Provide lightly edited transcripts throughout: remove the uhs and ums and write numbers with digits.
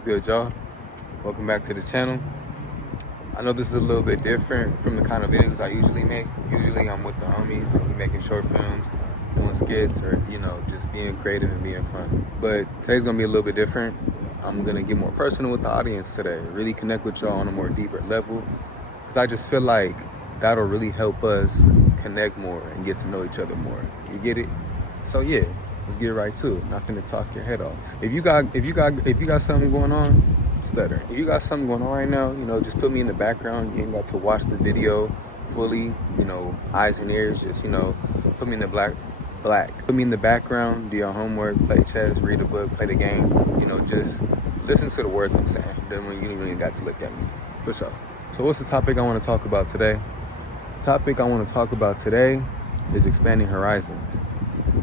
What's good, y'all? Welcome back to the channel. I know this is a little bit different from the kind of videos I usually make. Usually I'm with the homies and we making short films, doing skits, or just being creative and being fun. But today's gonna be a little bit different. I'm gonna get more personal with the audience today, really connect with y'all on a more deeper level, because I just feel like that'll really help us connect more and get to know each other more. You get it? So yeah, let's get right to it. Not finna talk your head off. If you got something going on, stutter. If you got something going on right now, just put me in the background. You ain't got to watch the video fully, eyes and ears. Just, put me in the black. Put me in the background, do your homework, play chess, read a book, play the game. Just listen to the words I'm saying. Then when you really got to look at me, for sure. So what's the topic I want to talk about today? The topic I want to talk about today is expanding horizons.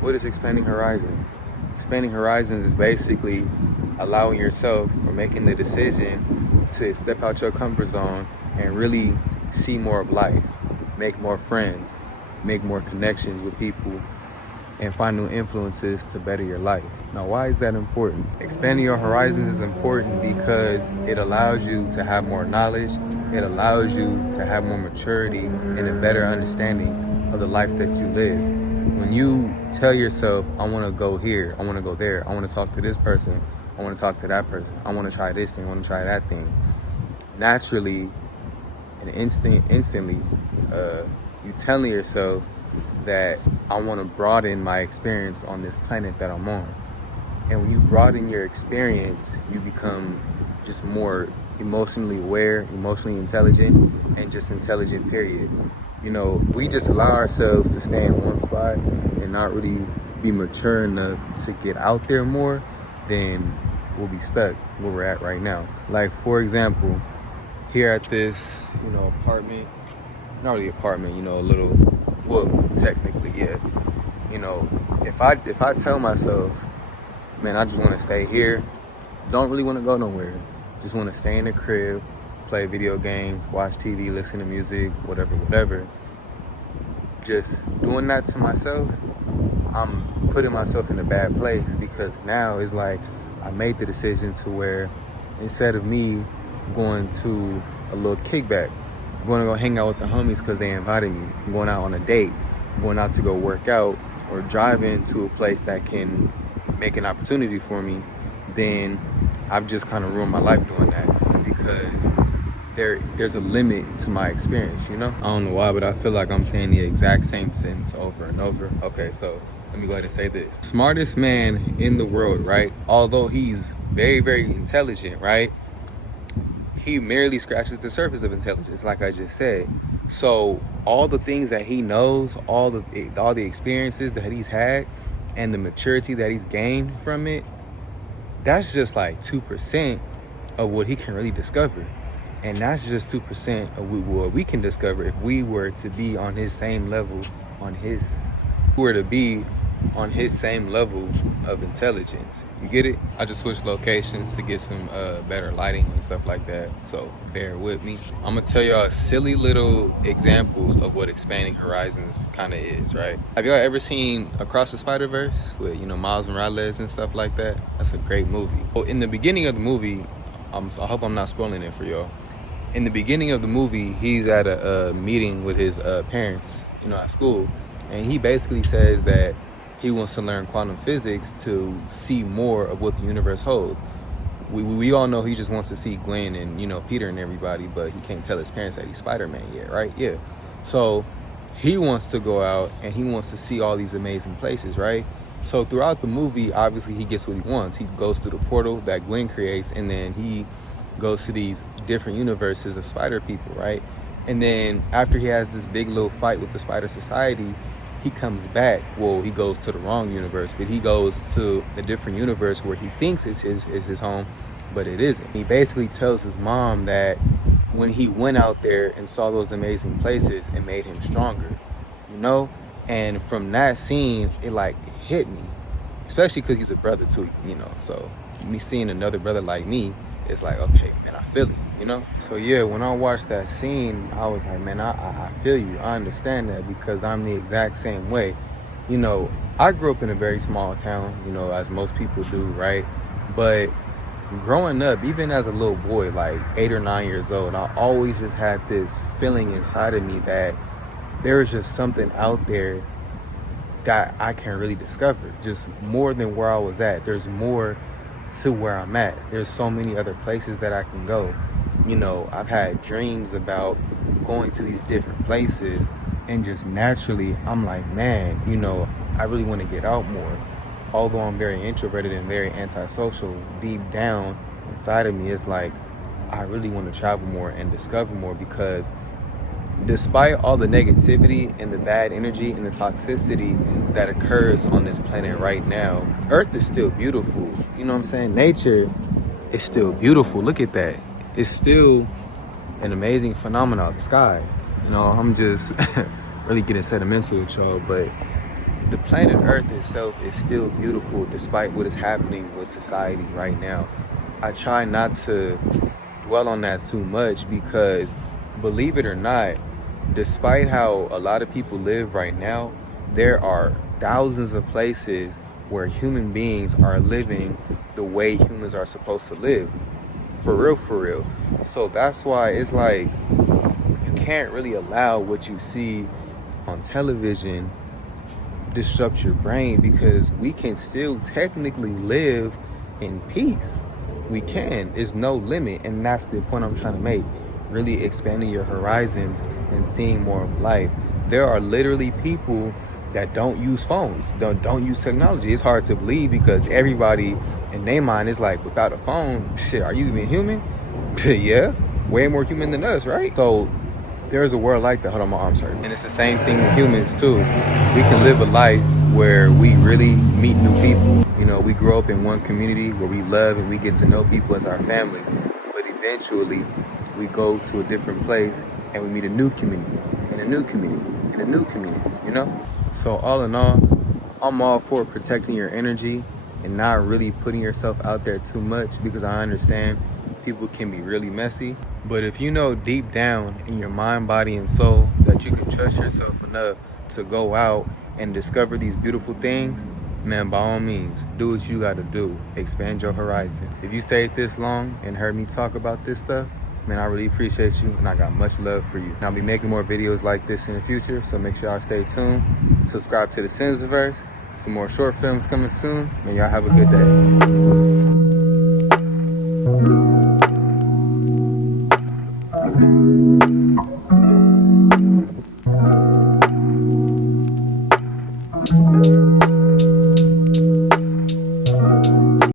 What is expanding horizons? Expanding horizons is basically allowing yourself or making the decision to step out your comfort zone and really see more of life, make more friends, make more connections with people, and find new influences to better your life. Now, why is that important? Expanding your horizons is important because it allows you to have more knowledge, it allows you to have more maturity and a better understanding of the life that you live. When you tell yourself, I want to go here, I want to go there, I want to talk to this person, I want to talk to that person, I want to try this thing, I want to try that thing, naturally and instantly, you telling yourself that I want to broaden my experience on this planet that I'm on. And when you broaden your experience, you become just more emotionally aware, emotionally intelligent, and just intelligent, period. We just allow ourselves to stay in one spot and not really be mature enough to get out there more, then we'll be stuck where we're at right now. Like, for example, here at this, apartment, not really apartment, a little, well, technically, yeah. If I tell myself, man, I just want to stay here, don't really want to go nowhere, just want to stay in the crib, play video games, watch TV, listen to music, whatever, just doing that to myself, I'm putting myself in a bad place, because now it's like I made the decision to where instead of me going to a little kickback, I'm going to go hang out with the homies because they invited me, I'm going out on a date, I'm going out to go work out, or driving to a place that can make an opportunity for me, then I've just kind of ruined my life doing that, because there's a limit to my experience, I don't know why, but I feel like I'm saying the exact same sentence over and over. Okay, so let me go ahead and say this. Smartest man in the world, right? Although he's very, very intelligent, right? He merely scratches the surface of intelligence, like I just said. So all the things that he knows, all the experiences that he's had, and the maturity that he's gained from it, that's just like 2% of what he can really discover. And that's just 2% of what we can discover if we were to be on his same level, on his same level of intelligence. You get it? I just switched locations to get some better lighting and stuff like that, so bear with me. I'm gonna tell y'all a silly little example of what expanding horizons kind of is, right? Have y'all ever seen Across the Spider-Verse with Miles Morales and stuff like that? That's a great movie. Well, in the beginning of the movie, I hope I'm not spoiling it for y'all. In the beginning of the movie, he's at a meeting with his parents, at school, and he basically says that he wants to learn quantum physics to see more of what the universe holds. We all know he just wants to see Gwen and Peter and everybody, but he can't tell his parents that he's Spider-Man yet, right? Yeah. So he wants to go out and he wants to see all these amazing places, right? So throughout the movie, obviously he gets what he wants. He goes through the portal that Gwen creates, and then he goes to these different universes of spider people, right? And then after he has this big little fight with the Spider Society, he comes back. Well, he goes to the wrong universe, but he goes to a different universe where he thinks is his home, but it isn't. He basically tells his mom that when he went out there and saw those amazing places, it made him stronger, And from that scene, it hit me, especially because he's a brother too, So me seeing another brother like me, it's like, okay, man, I feel it, So yeah, when I watched that scene, I was like, man, I feel you. I understand that, because I'm the exact same way. I grew up in a very small town, as most people do, right? But growing up, even as a little boy, like 8 or 9 years old, I always just had this feeling inside of me that there is just something out there that I can really discover, just more than where I was at. There's more to where I'm at. There's so many other places that I can go. You know, I've had dreams about going to these different places, and just naturally, I'm like, man, you know, I really want to get out more. Although I'm very introverted and very antisocial, deep down inside of me, it's like I really want to travel more and discover more, because despite all the negativity and the bad energy and the toxicity that occurs on this planet right now, Earth is still beautiful. You know what I'm saying? Nature is still beautiful. Look at that. It's still an amazing phenomenon, the sky. You know, I'm just really getting sentimental with y'all, but the planet Earth itself is still beautiful despite what is happening with society right now. I try not to dwell on that too much, because believe it or not, despite how a lot of people live right now, there are thousands of places where human beings are living the way humans are supposed to live. For real, for real. So that's why it's like you can't really allow what you see on television disrupt your brain, because we can still technically live in peace. We can. There's no limit, and that's the point I'm trying to make. Really expanding your horizons and seeing more of life. There are literally people that don't use phones, don't use technology. It's hard to believe, because everybody in their mind is like, without a phone, shit, are you even human? Yeah, way more human than us, right? So there's a world like that. Hold on, my arm's hurting. And it's the same thing with humans too. We can live a life where we really meet new people. You know, we grow up in one community where we love and we get to know people as our family. But eventually, we go to a different place and we meet a new community, and a new community, and a new community, you know? So all in all, I'm all for protecting your energy and not really putting yourself out there too much, because I understand people can be really messy. But if you know deep down in your mind, body, and soul that you can trust yourself enough to go out and discover these beautiful things, man, by all means, do what you gotta do. Expand your horizon. If you stayed this long and heard me talk about this stuff, man, I really appreciate you, and I got much love for you. And I'll be making more videos like this in the future, so make sure y'all stay tuned. Subscribe to the Cinsiverse. Some more short films coming soon. Man, y'all have a good day.